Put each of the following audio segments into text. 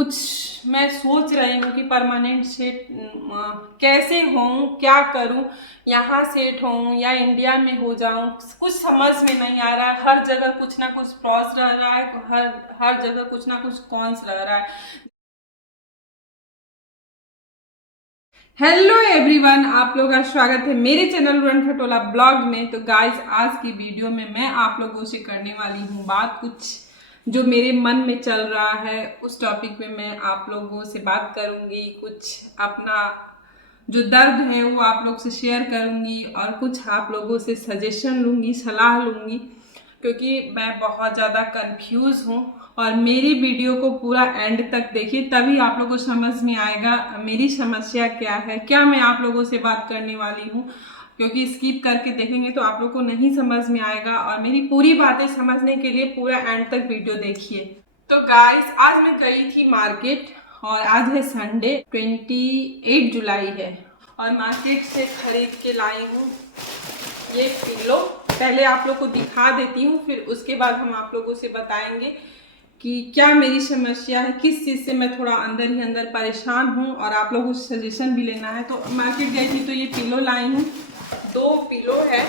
कुछ मैं सोच रही हूँ कि परमानेंट सेट कैसे हूँ, क्या करूँ, यहाँ सेट हूँ या इंडिया में हो जाऊँ, कुछ समझ में नहीं आ रहा है। हर जगह कुछ ना कुछ प्रॉस रह रहा है, हर जगह कुछ ना कुछ कॉन्स रह रहा है। हेलो एवरीवन, आप लोगों का स्वागत है मेरे चैनल उड़न खटोला ब्लॉग में। तो गाइस, आज की वीडियो में मैं आप लोगों से करने वाली हूँ बात, कुछ जो मेरे मन में चल रहा है उस टॉपिक पे मैं आप लोगों से बात करूँगी। कुछ अपना जो दर्द है वो आप लोग से शेयर करूँगी और कुछ आप लोगों से सजेशन लूँगी, सलाह लूँगी, क्योंकि मैं बहुत ज़्यादा कंफ्यूज हूँ। और मेरी वीडियो को पूरा एंड तक देखिए, तभी आप लोगों को समझ में आएगा मेरी समस्या क्या है, क्या मैं आप लोगों से बात करने वाली हूँ। क्योंकि स्किप करके देखेंगे तो आप लोगों को नहीं समझ में आएगा, और मेरी पूरी बातें समझने के लिए पूरा एंड तक वीडियो देखिए। तो गाइस, आज मैं गई थी मार्केट, और आज है संडे, 28 जुलाई है, और मार्केट से खरीद के लाई हूँ ये पिलो। पहले आप लोग को दिखा देती हूँ, फिर उसके बाद हम आप लोगों से बताएंगे कि क्या मेरी समस्या है, किस चीज़ से मैं थोड़ा अंदर ही अंदर परेशान हूँ, और आप लोगों से सजेशन भी लेना है। तो मार्केट गई थी तो ये पिलो लाई हूँ, 2 पिलो है,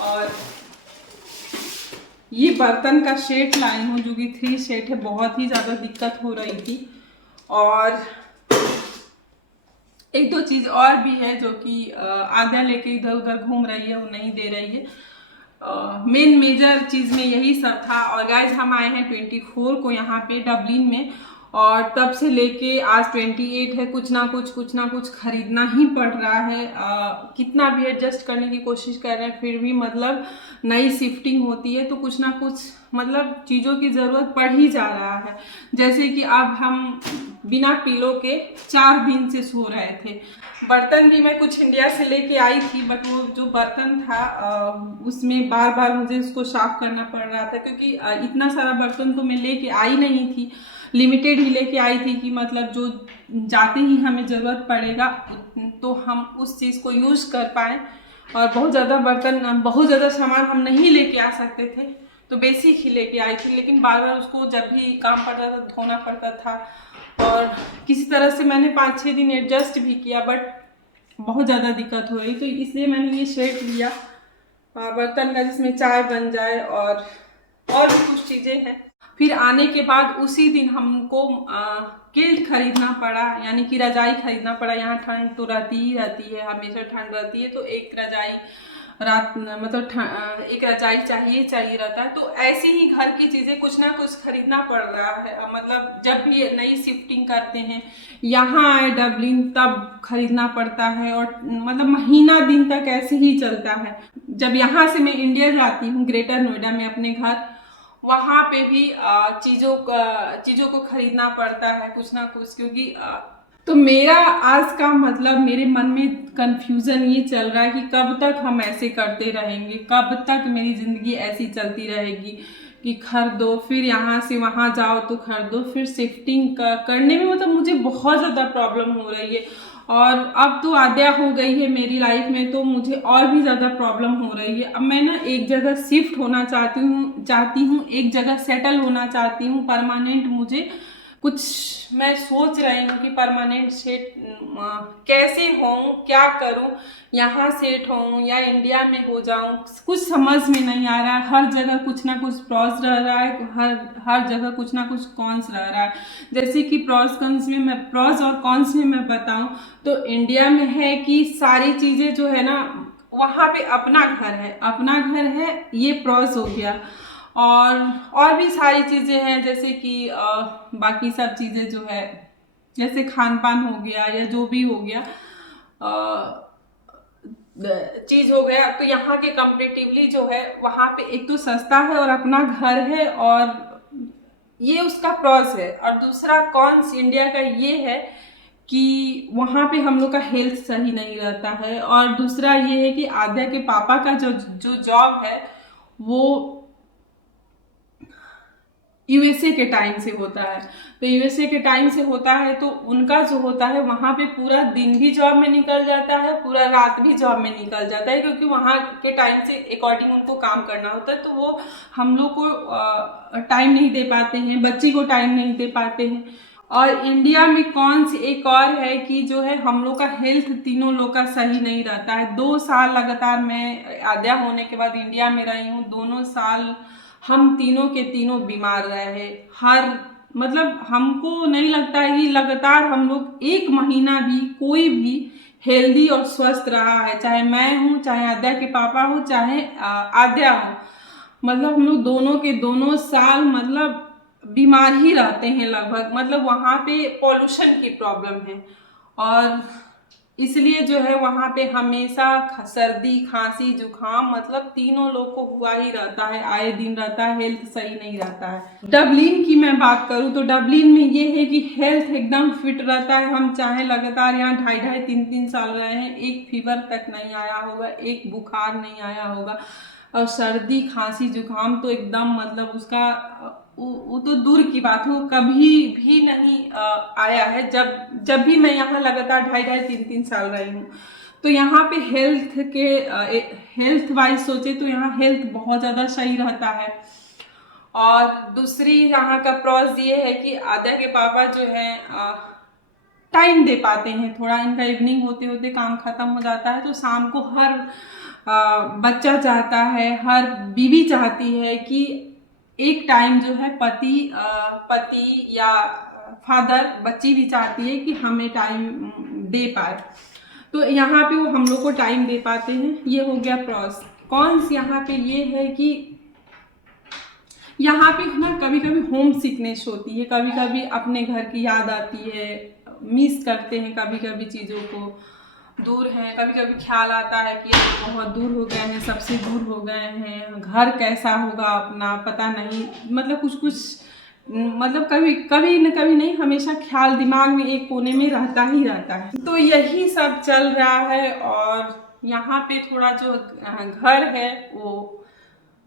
और ये बर्तन का सेट लाई हूँ जो कि 3 सेट है। बहुत ही ज़्यादा दिक्कत हो रही थी, और एक दो चीज़ और भी है जो कि आधा लेके इधर उधर घूम रही है, वो नहीं दे रही है। मेन मेजर चीज़ में यही सब था। और गाइज, हम आए हैं 24 को यहाँ पे डबलिन में, और तब से लेके आज 28 है। कुछ ना कुछ खरीदना ही पड़ रहा है। कितना भी एडजस्ट करने की कोशिश कर रहे हैं, फिर भी मतलब नई शिफ्टिंग होती है तो कुछ ना कुछ मतलब चीज़ों की ज़रूरत पड़ ही जा रहा है। जैसे कि अब हम बिना पिलो के 4 दिन से सो रहे थे। बर्तन भी मैं कुछ इंडिया से लेके आई थी, बट वो जो बर्तन था उसमें बार बार मुझे उसको साफ करना पड़ रहा था, क्योंकि इतना सारा बर्तन तो मैं लेके आई नहीं थी, लिमिटेड ही लेके आई थी कि मतलब जो जाते ही हमें ज़रूरत पड़ेगा तो हम उस चीज़ को यूज़ कर पाएँ। और बहुत ज़्यादा बर्तन, बहुत ज़्यादा सामान हम नहीं लेके आ सकते थे, तो बेसिक ही लेके आई थी। लेकिन बार बार उसको जब भी काम पड़ता था धोना पड़ता था, और किसी तरह से मैंने 5-6 दिन एडजस्ट भी किया, बट बहुत ज़्यादा दिक्कत हो रही। तो इसलिए मैंने ये सेट लिया बर्तन का, जिसमें चाय बन जाए और भी कुछ चीज़ें हैं। फिर आने के बाद उसी दिन हमको किल्ट खरीदना पड़ा, यानी कि रजाई खरीदना पड़ा। यहाँ ठंड तो रहती ही रहती है, हमेशा ठंड रहती है, तो एक रजाई रात मतलब एक रजाई चाहिए रहता है। तो ऐसे ही घर की चीज़ें कुछ ना कुछ खरीदना पड़ रहा है। मतलब जब भी नई शिफ्टिंग करते हैं यहाँ आए डबलिन, तब खरीदना पड़ता है, और मतलब महीना दिन तक ऐसे ही चलता है। जब यहाँ से मैं इंडिया जाती हूँ, ग्रेटर नोएडा में अपने घर, वहाँ पे भी चीज़ों को खरीदना पड़ता है कुछ ना कुछ, क्योंकि तो मेरा आज का मतलब, मेरे मन में कंफ्यूजन ये चल रहा है कि कब तक हम ऐसे करते रहेंगे, कब तक मेरी ज़िंदगी ऐसी चलती रहेगी कि खरीदो, फिर यहाँ से वहाँ जाओ तो खरीदो, फिर शिफ्टिंग करने में मतलब मुझे बहुत ज़्यादा प्रॉब्लम हो रही है। और अब तो आद्या हो गई है मेरी लाइफ में, तो मुझे और भी ज़्यादा प्रॉब्लम हो रही है। अब मैं ना एक जगह शिफ्ट होना चाहती हूँ, एक जगह सेटल होना चाहती हूँ परमानेंट। मुझे कुछ मैं सोच रही हूँ कि परमानेंट सेट कैसे हूँ, क्या करूँ, यहाँ सेट हूँ या इंडिया में हो जाऊँ, कुछ समझ में नहीं आ रहा है। हर जगह कुछ ना कुछ प्रॉस रह रहा है, हर जगह कुछ ना कुछ कॉन्स रह रहा है। जैसे कि प्रॉस और कॉन्स में मैं बताऊँ तो इंडिया में है कि सारी चीज़ें जो है ना, वहाँ पे अपना घर है, ये प्रॉस हो गया। और भी सारी चीज़ें हैं, जैसे कि बाकी सब चीज़ें जो है, जैसे खान पान हो गया या जो भी हो गया चीज़ हो गया, तो यहाँ के कंपेरेटिवली जो है वहाँ पे एक तो सस्ता है और अपना घर है, और ये उसका प्रॉस है। और दूसरा कॉन्स इंडिया का ये है कि वहाँ पे हम लोग का हेल्थ सही नहीं रहता है। और दूसरा ये है कि आद्या के पापा का जो जॉब है वो यूएसए के टाइम से होता है। तो यूएसए के टाइम से होता है तो उनका जो होता है, वहाँ पे पूरा दिन भी जॉब में निकल जाता है, पूरा रात भी जॉब में निकल जाता है, क्योंकि वहाँ के टाइम से अकॉर्डिंग उनको काम करना होता है। तो वो हम लोग को टाइम नहीं दे पाते हैं, बच्ची को टाइम नहीं दे पाते हैं। और इंडिया में कौन सी एक और है कि जो है हम लोग का हेल्थ तीनों लोग का सही नहीं रहता है। 2 साल लगातार मैं आद्या होने के बाद इंडिया में रही हूँ, दोनों साल हम तीनों के तीनों बीमार रहे। हर मतलब हमको नहीं लगता है कि लगातार हम लोग 1 महीना भी कोई भी हेल्दी और स्वस्थ रहा है, चाहे मैं हूँ, चाहे आद्या के पापा हो, चाहे आद्या हो। मतलब हम लोग दोनों के दोनों साल मतलब बीमार ही रहते हैं लगभग। मतलब वहाँ पे पॉल्यूशन की प्रॉब्लम है और इसलिए जो है वहाँ पे हमेशा सर्दी खांसी जुकाम मतलब तीनों लोग को हुआ ही रहता है, आए दिन रहता है, हेल्थ सही नहीं रहता है। डबलिन की मैं बात करूँ तो डबलिन में ये है कि हेल्थ एकदम फिट रहता है। हम चाहे लगातार यहाँ 2.5-3 साल रहे हैं, एक फीवर तक नहीं आया होगा, एक बुखार नहीं आया होगा। और सर्दी खांसी जुकाम तो एकदम मतलब उसका वो तो दूर की बात हो, कभी भी नहीं आया है। जब भी मैं यहाँ लगातार 2.5-3 साल रही हूँ तो यहाँ पे हेल्थ वाइज सोचे तो यहाँ हेल्थ बहुत ज़्यादा सही रहता है। और दूसरी यहाँ का प्रॉस ये है कि आद्या के पापा जो है टाइम दे पाते हैं थोड़ा। इनका इवनिंग होते होते काम खत्म हो जाता है तो शाम को हर बच्चा चाहता है, हर बीवी चाहती है कि एक टाइम जो है पति या फादर, बच्ची भी चाहती है कि हमें टाइम दे पाए। तो यहाँ पे वो हम लोग को टाइम दे पाते हैं। ये हो गया प्रॉस। कॉन्स यहाँ पे ये है कि यहाँ पे ना कभी कभी होम सिकनेस होती है, कभी कभी अपने घर की याद आती है, मिस करते हैं कभी कभी चीज़ों को, दूर हैं। कभी कभी ख्याल आता है कि अब बहुत दूर हो गए हैं, सबसे दूर हो गए हैं, घर कैसा होगा अपना पता नहीं। मतलब कुछ मतलब कभी न कभी नहीं, हमेशा ख्याल दिमाग में एक कोने में रहता ही रहता है। तो यही सब चल रहा है। और यहाँ पे थोड़ा जो घर है वो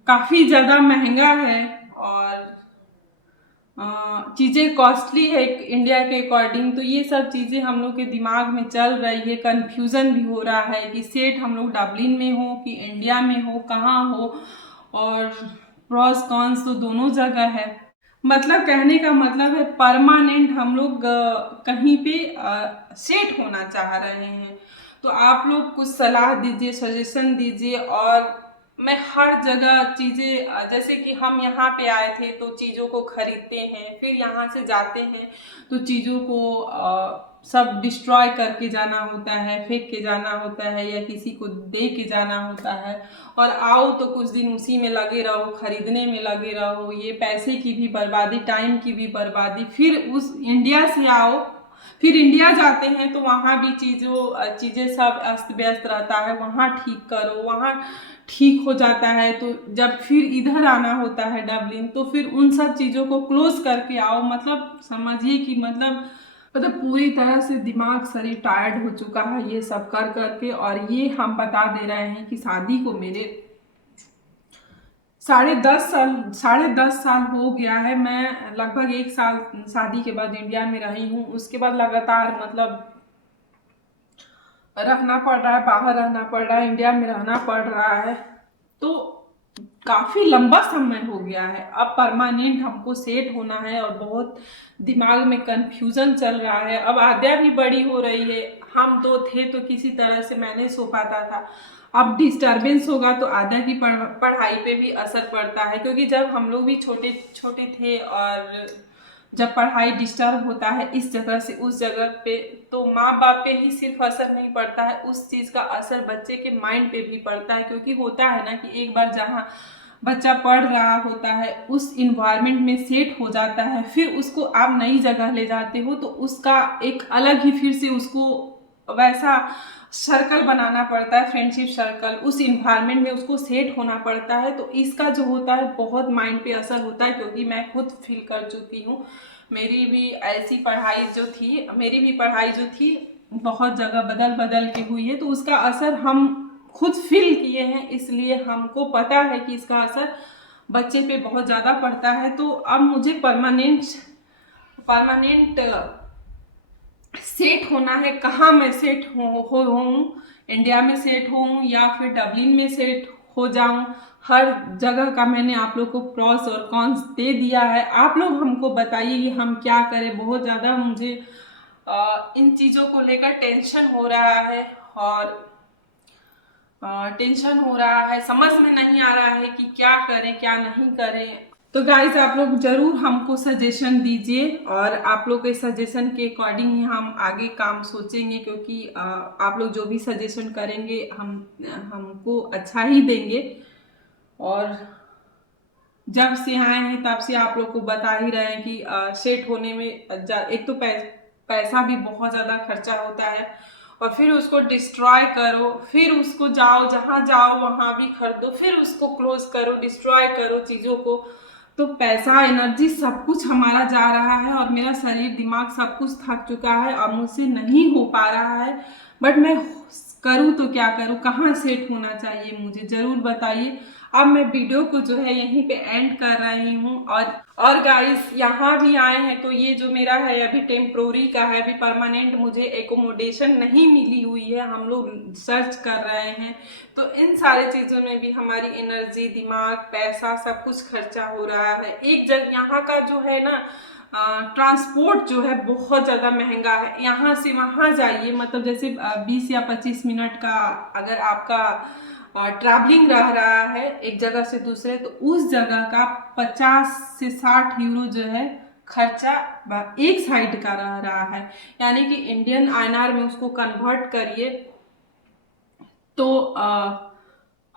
काफ़ी ज़्यादा महंगा है और चीज़ें कॉस्टली है इंडिया के अकॉर्डिंग। तो ये सब चीज़ें हम लोग के दिमाग में चल रही है, कन्फ्यूज़न भी हो रहा है कि सेट हम लोग डबलिन में हो कि इंडिया में हो, कहाँ हो। और प्रॉस कॉन्स तो दोनों जगह है। मतलब कहने का मतलब है परमानेंट हम लोग कहीं पे सेट होना चाह रहे हैं। तो आप लोग कुछ सलाह दीजिए, सजेशन दीजिए। और मैं हर जगह चीज़ें, जैसे कि हम यहाँ पे आए थे तो चीज़ों को खरीदते हैं, फिर यहाँ से जाते हैं तो चीज़ों को सब डिस्ट्रॉय करके जाना होता है, फेंक के जाना होता है या किसी को दे के जाना होता है। और आओ तो कुछ दिन उसी में लगे रहो, खरीदने में लगे रहो, ये पैसे की भी बर्बादी, टाइम की भी बर्बादी। फिर उस इंडिया से आओ, फिर इंडिया जाते हैं तो वहाँ भी चीज़ें सब अस्त व्यस्त रहता है, वहाँ ठीक करो, वहाँ ठीक हो जाता है। तो जब फिर इधर आना होता है डबलिन तो फिर उन सब चीज़ों को क्लोज करके आओ। मतलब समझिए कि मतलब पूरी तरह से दिमाग शरीर टायर्ड हो चुका है ये सब कर करके। और ये हम बता दे रहे हैं कि शादी को मेरे 10.5 साल हो गया है। मैं लगभग 1 साल शादी के बाद इंडिया में रही हूँ, उसके बाद लगातार मतलब रखना पड़ रहा है, बाहर रहना पड़ रहा है, इंडिया में रहना पड़ रहा है। तो काफ़ी लंबा समय हो गया है, अब परमानेंट हमको सेट होना है और बहुत दिमाग में कंफ्यूजन चल रहा है। अब आद्या भी बड़ी हो रही है, हम दो थे तो किसी तरह से मैनेज हो पाता था। अब डिस्टर्बेंस होगा तो आद्या की पढ़ाई पे भी असर पड़ता है, क्योंकि जब हम लोग भी छोटे छोटे थे और जब पढ़ाई डिस्टर्ब होता है इस जगह से उस जगह पे, तो माँ बाप पे ही सिर्फ असर नहीं पड़ता है, उस चीज़ का असर बच्चे के माइंड पे भी पड़ता है। क्योंकि होता है ना कि एक बार जहाँ बच्चा पढ़ रहा होता है उस इन्वायरमेंट में सेट हो जाता है, फिर उसको आप नई जगह ले जाते हो तो उसका एक अलग ही फिर से उसको वैसा सर्कल बनाना पड़ता है, फ्रेंडशिप सर्कल, उस इन्वायरमेंट में उसको सेट होना पड़ता है। तो इसका जो होता है बहुत माइंड पे असर होता है, क्योंकि मैं खुद फील कर चुकी हूँ। मेरी भी पढ़ाई जो थी बहुत जगह बदल बदल के हुई है, तो उसका असर हम खुद फील किए हैं, इसलिए हमको पता है कि इसका असर बच्चे पे बहुत ज़्यादा पड़ता है। तो अब मुझे परमानेंट सेट होना है। कहाँ मैं सेट हूँ, इंडिया में सेट हूँ या फिर डबलिन में सेट हो जाऊं। हर जगह का मैंने आप लोग को प्रॉस और कॉन्स दे दिया है। आप लोग हमको बताइए कि हम क्या करें। बहुत ज़्यादा मुझे इन चीज़ों को लेकर टेंशन हो रहा है और समझ में नहीं आ रहा है कि क्या करें क्या नहीं करें। तो गाइस आप लोग जरूर हमको सजेशन दीजिए और आप लोग के सजेशन के अकॉर्डिंग ही हम आगे काम सोचेंगे, क्योंकि आप लोग जो भी सजेशन करेंगे हमको अच्छा ही देंगे। और जब से आए हैं तब से आप लोग को बता ही रहे हैं कि सेट होने में एक तो पैसा भी बहुत ज़्यादा खर्चा होता है और फिर उसको डिस्ट्रॉय करो, फिर उसको जाओ जहाँ जाओ वहाँ भी खरीदो, फिर उसको क्लोज करो, डिस्ट्रॉय करो चीज़ों को। तो पैसा एनर्जी सब कुछ हमारा जा रहा है और मेरा शरीर दिमाग सब कुछ थक चुका है और मुझसे नहीं हो पा रहा है। बट मैं करूँ तो क्या करूँ, कहाँ सेट होना चाहिए मुझे ज़रूर बताइए। अब मैं वीडियो को जो है यहीं पे एंड कर रही हूँ। और गाइस यहाँ भी आए हैं तो ये जो मेरा है अभी टेम्प्रोरी का है, अभी परमानेंट मुझे एकोमोडेशन नहीं मिली हुई है। हम लोग सर्च कर रहे हैं तो इन सारे चीज़ों में भी हमारी एनर्जी, दिमाग, पैसा सब कुछ खर्चा हो रहा है। एक जगह यहाँ का जो है ना ट्रांसपोर्ट जो है बहुत ज़्यादा महंगा है। यहाँ से वहाँ जाइए, मतलब जैसे 20 या 25 मिनट का अगर आपका ट्रैवलिंग रह रहा है एक जगह से दूसरे, तो उस जगह का 50 से 60 यूरो जो है खर्चा एक साइड का रह रहा है। यानी कि इंडियन INR में उसको कन्वर्ट करिए तो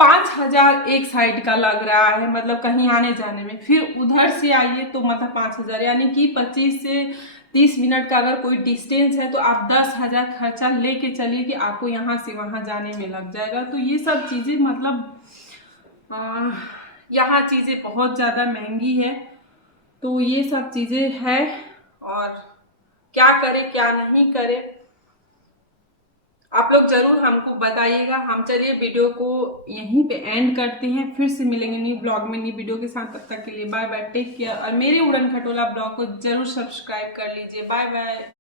5,000 एक साइड का लग रहा है, मतलब कहीं आने जाने में। फिर उधर से आइए तो मतलब 5,000, यानी कि 25 से 30 मिनट का अगर कोई डिस्टेंस है तो आप 10,000 खर्चा लेके चलिए कि आपको यहाँ से वहाँ जाने में लग जाएगा। तो ये सब चीज़ें मतलब यहाँ चीज़ें बहुत ज़्यादा महंगी है। तो ये सब चीज़ें है और क्या करें क्या नहीं करें आप लोग जरूर हमको बताइएगा। हम चलिए वीडियो को यहीं पे एंड करते हैं, फिर से मिलेंगे न्यू ब्लॉग में न्यू वीडियो के साथ। तब तक के लिए बाय बाय, टेक केयर। और मेरे उड़न खटोला ब्लॉग को जरूर सब्सक्राइब कर लीजिए। Bye bye.